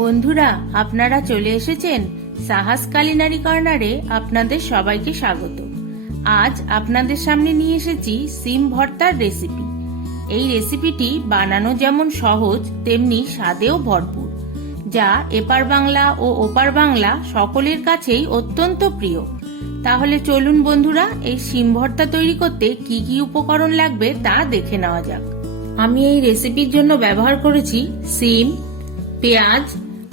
বন্ধুরা, আপনারা চলে এসেছেন সাহাস কালিনারি কর্নারে আপনাদের সবাইকে স্বাগত। আজ আপনাদের সামনে নিয়ে এসেছি সিম ভর্তার রেসিপি। এই রেসিপিটি বানানো যেমন সহজ, তেমনি স্বাদেও ভরপুর, যা এপার বাংলা ও ওপার বাংলা সকলের কাছেই অত্যন্ত প্রিয়। তাহলে চলুন বন্ধুরা, এই সিম ভর্তা তৈরি করতে কি কি উপকরণ লাগবে তা দেখে নেওয়া যাক। আমি এই রেসিপির জন্য ব্যবহার করেছি সিম, পেঁয়াজ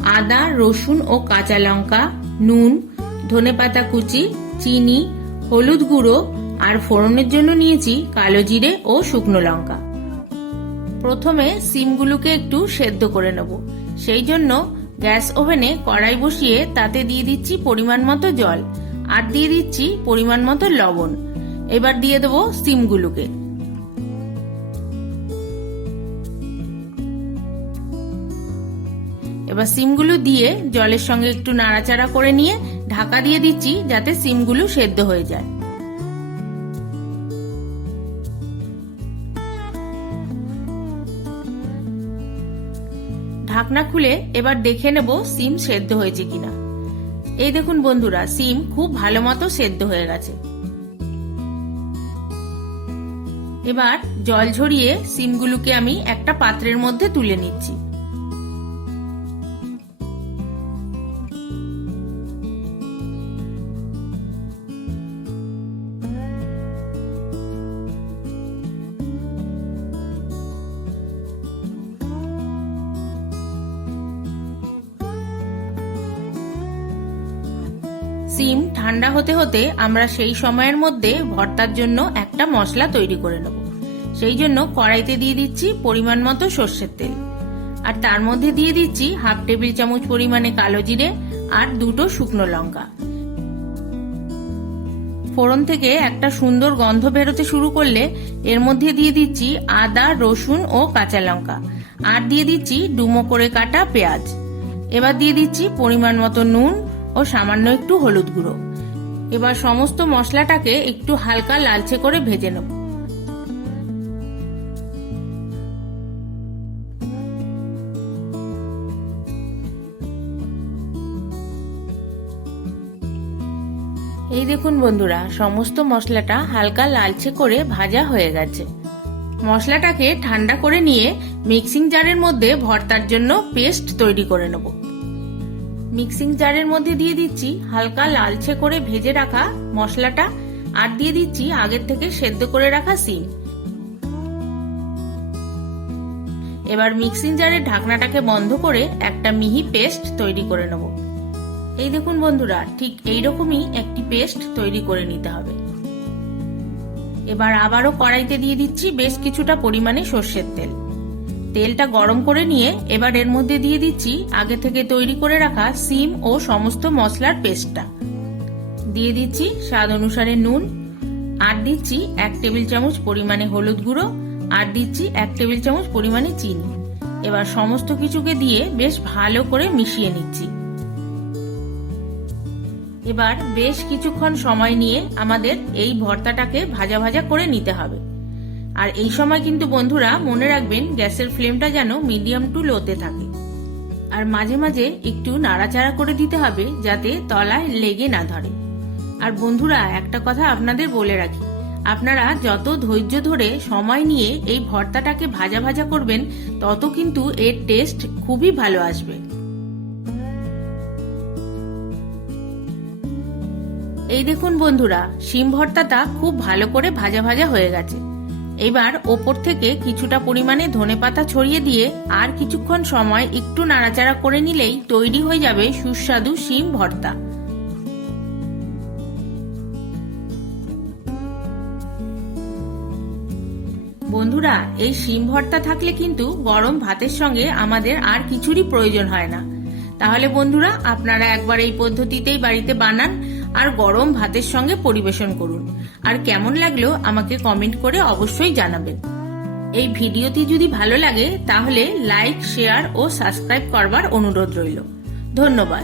আদা, রসুন ও কাঁচা লঙ্কা, নুন, ধনেপাতা কুচি, চিনি, হলুদ গুঁড়ো আর ফোড়নের জন্য নিয়েছি কালো জিরে ও শুকনো লঙ্কা। প্রথমে সিমগুলোকে একটু সেদ্ধ করে নেব। সেই জন্য গ্যাস ওভেনে কড়াই বসিয়ে তাতে দিয়ে দিচ্ছি পরিমাণ মতো জল আর দিয়ে দিচ্ছি পরিমাণ মতো লবণ। এবার দিয়ে দেবো সিমগুলোকে। এবার সিমগুলো দিয়ে জলের সঙ্গে একটু নাড়াচাড়া করে নিয়ে ঢাকা দিয়ে দিচ্ছি যাতে সিমগুলো সেদ্ধ হয়ে যায়। ঢাকনা খুলে এবার দেখে নেব সিম সেদ্ধ হয়েছে কিনা। এই দেখুন বন্ধুরা, সিম খুব ভালো মতো সেদ্ধ হয়ে গেছে। এবার জল ঝরিয়ে সিমগুলোকে আমি একটা পাত্রের মধ্যে তুলে নিচ্ছি। সিম ঠান্ডা হতে হতে আমরা সেই সময়ের মধ্যে ভর্তার জন্য একটা মশলা তৈরি করে নেব। সেই জন্য কড়াইতে দিয়ে দিচ্ছি পরিমাণ মতো সর্ষের তেল। আর তার মধ্যে দিয়ে দিচ্ছি হাফ টেবিল চামচ পরিমাণে কালো জিরে আর দুটো শুকনো লঙ্কা। ফোড়ন থেকে একটা সুন্দর গন্ধ বেরোতে শুরু করলে এর মধ্যে দিয়ে দিচ্ছি আদা, রসুন ও কাঁচা লঙ্কা। আর দিয়ে দিচ্ছি ডুমো করে কাটা পেঁয়াজ। এবার দিয়ে দিচ্ছি পরিমাণ মতো নুন ও সামান্য একটু হলুদ গুঁড়ো। এবার সমস্ত মশলাটাকে একটু হালকা লালচে করে ভেজে নেব। এই দেখুন বন্ধুরা, সমস্ত মশলাটা হালকা লালচে করে ভাজা হয়ে গেছে। মশলাটাকে ঠান্ডা করে নিয়ে মিক্সিং জারের মধ্যে ভর্তার জন্য পেস্ট তৈরি করে নেব। মিক্সিং জারের মধ্যে দিয়ে দিচ্ছি হালকা লালচে করে ভেজে রাখা মশলাটা, আর দিয়ে দিচ্ছি আগের থেকে সেদ্ধ করে রাখা সিম। এবার মিক্সিং জারের ঢাকনাটাকে বন্ধ করে একটা মিহি পেস্ট তৈরি করে নেব। এই দেখুন বন্ধুরা, ঠিক এইরকমই একটি পেস্ট তৈরি করে নিতে হবে। এবার আবারও কড়াইতে দিয়ে দিচ্ছি বেশ কিছুটা পরিমাণে সর্ষের তেল। তেলটা গরম করে নিয়ে এবার এর মধ্যে দিয়ে দিচ্ছি আগে থেকে তৈরি করে রাখা সিম ও সমস্ত মশলার পেস্টটা। দিয়ে দিচ্ছি স্বাদ অনুসারে নুন, আর দিচ্ছি এক টেবিল চামচ পরিমাণে হলুদ গুঁড়ো, আর দিচ্ছি এক টেবিল চামচ পরিমাণে চিনি। এবার সমস্ত কিছুকে দিয়ে বেশ ভালো করে মিশিয়ে নিচ্ছি। এবার বেশ কিছুক্ষণ সময় নিয়ে আমাদের এই ভর্তাটাকে ভাজা ভাজা করে নিতে হবে। আর এই সময় কিন্তু বন্ধুরা মনে রাখবেন গ্যাসের ফ্লেমটা যেন মিডিয়াম টু লোতে থাকে। আর মাঝে মাঝে একটু নাড়াচাড়া করে দিতে হবে যাতে তলায় লেগে না ধরে। আর বন্ধুরা, একটা কথা আপনাদের বলে রাখি। আপনারা যত ধৈর্য ধরে সময় নিয়ে এই ভর্তাটাকে ভাজা ভাজা করবেন, তত কিন্তু এর টেস্ট খুবই ভালো আসবে। এই দেখুন বন্ধুরা, শিম ভর্তাটা খুব ভালো করে ভাজা ভাজা হয়ে গেছে। এবার ওপর থেকে কিছুটা পরিমাণে ধনে পাতা ছড়িয়ে দিয়ে আর কিছুক্ষণ সময় একটু নাড়াচাড়া করে নিলেই তৈরি হয়ে যাবে সুস্বাদু শিম ভর্তা। বন্ধুরা, এই শিম ভর্তা থাকলে কিন্তু গরম ভাতের সঙ্গে আমাদের আর কিছুরই প্রয়োজন হয় না। তাহলে বন্ধুরা, আপনারা একবার এই পদ্ধতিতেই বাড়িতে বানান। আর গরম ভাতের সঙ্গে পরিবেশন করুন। আর কেমন লাগল আমাকে কমেন্ট করে অবশ্যই জানাবেন। এই ভিডিওটি যদি ভালো লাগে, তাহলে লাইক শেয়ার ও সাবস্ক্রাইব করবার অনুরোধ রইল। ধন্যবাদ।